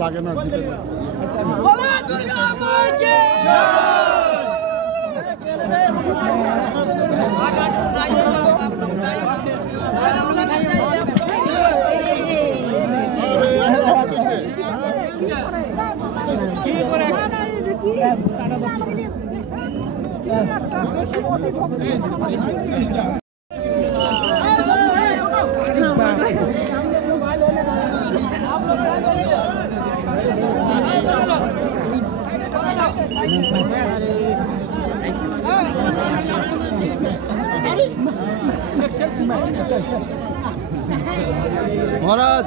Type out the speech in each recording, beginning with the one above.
লাগে না महाराज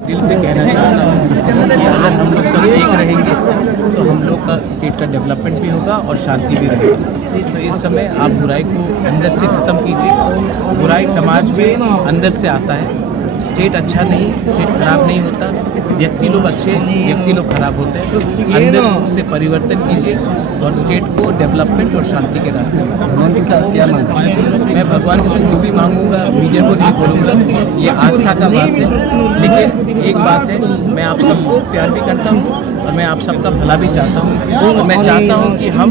दिल से कहना चाहता हूँ कि अगर हम लोग सब एक रहेंगे तो हम लोग का स्टेट का डेवलपमेंट भी होगा और शांति भी रहेगी। तो इस समय आप बुराई को अंदर से ख़त्म कीजिए। बुराई समाज में अंदर से आता है। स्टेट अच्छा नहीं, स्टेट खराब नहीं होता, व्यक्ति लोग अच्छे, व्यक्ति लोग खराब होते हैं। अंदर से परिवर्तन कीजिए और स्टेट को डेवलपमेंट और शांति के रास्ते में। मैं भगवान के साथ जो भी मांगूंगा मीडिया को नहीं बोलूँगा, ये आस्था का बात है। लेकिन एक बात है, मैं आप सबको प्यार भी करता हूँ और मैं आप सबका भला भी चाहता हूँ। और मैं चाहता हूँ कि हम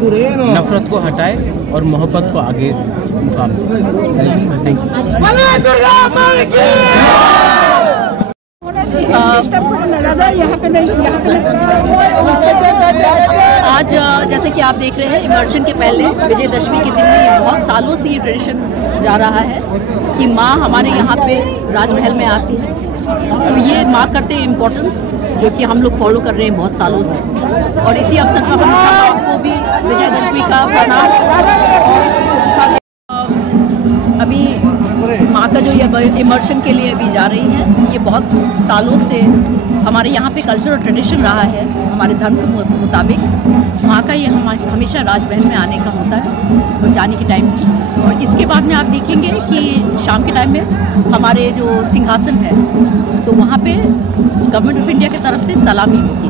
नफरत को हटाएं और मोहब्बत को आगे मुकाम दें। आज जैसे कि आप देख रहे हैं, इमर्शन के पहले विजयदशमी के दिन में ये बहुत सालों से ये ट्रेडिशन जा रहा है कि माँ हमारे यहाँ पे राजमहल में आती है। तो ये मार्क करते हैं इम्पोर्टेंस जो कि हम लोग फॉलो कर रहे हैं बहुत सालों से। और इसी अवसर पर हम सबको भी विजयदशमी का प्रणाम। अभी माँ का जो ये इमर्शन के लिए अभी जा रही है, ये बहुत सालों से हमारे यहाँ पे कल्चर और ट्रेडिशन रहा है। हमारे धर्म के मुताबिक माँ का ये हमेशा राजमहल में आने का होता है और जाने के टाइम की। और इसके बाद में आप देखेंगे कि शाम के टाइम में हमारे जो सिंहासन है तो वहाँ पे गवर्नमेंट ऑफ इंडिया की तरफ से सलामी होगी।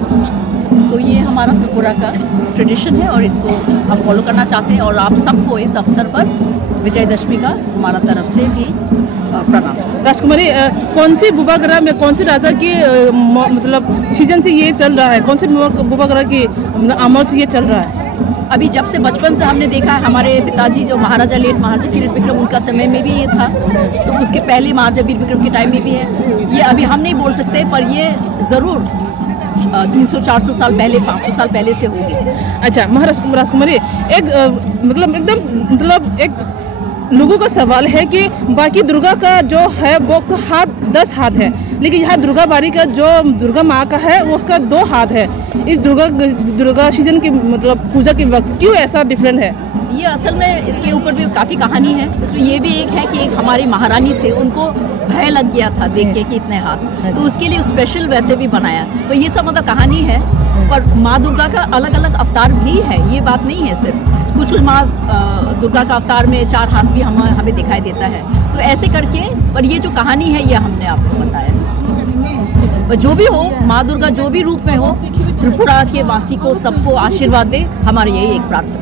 तो ये हमारा त्रिपुरा का ट्रेडिशन है और इसको हम फॉलो करना चाहते हैं। और आप सबको इस अवसर पर विजयदशमी का हमारा तरफ से भी प्रणाम। राजकुमारी, कौन सी बुबाग्रह में कौन से राजा की मतलब सीजन से ये चल रहा है? कौन से बुबाग्रह की अमल से ये चल रहा है? अभी जब से बचपन से हमने देखा है, हमारे पिताजी जो महाराजा महाराजा वीर विक्रम, उनका समय में भी ये था, तो उसके पहले महाराजा वीर विक्रम के टाइम में भी है। ये अभी हम नहीं बोल सकते, पर ये ज़रूर 300-400 साल पहले, 500 साल पहले से होगी। अच्छा राजकुमारी, एक मतलब एक लोगों का सवाल है कि बाकी दुर्गा का जो है वो तो हाथ 10 हाथ है, लेकिन यहाँ दुर्गा बारी का जो दुर्गा माँ का है वो उसका 2 हाथ है। इस दुर्गा सीजन की मतलब पूजा के वक्त क्यों ऐसा डिफरेंट है? ये असल में इसके ऊपर भी काफ़ी कहानी है। इसमें ये भी एक है कि एक हमारी महारानी थे, उनको भय लग गया था देख के कि इतने हाथ, तो उसके लिए स्पेशल वैसे भी बनाया। तो ये सब मतलब कहानी है। और माँ दुर्गा का अलग अलग अवतार भी है, ये बात नहीं है सिर्फ कुछ माँ दुर्गा का अवतार में 4 हाथ भी हमें दिखाई देता है। तो ऐसे करके, पर ये जो कहानी है ये हमने आपको बताया। जो भी हो, माँ दुर्गा जो भी रूप में हो, त्रिपुरा के वासी को सबको आशीर्वाद दे, हमारी यही एक प्रार्थना।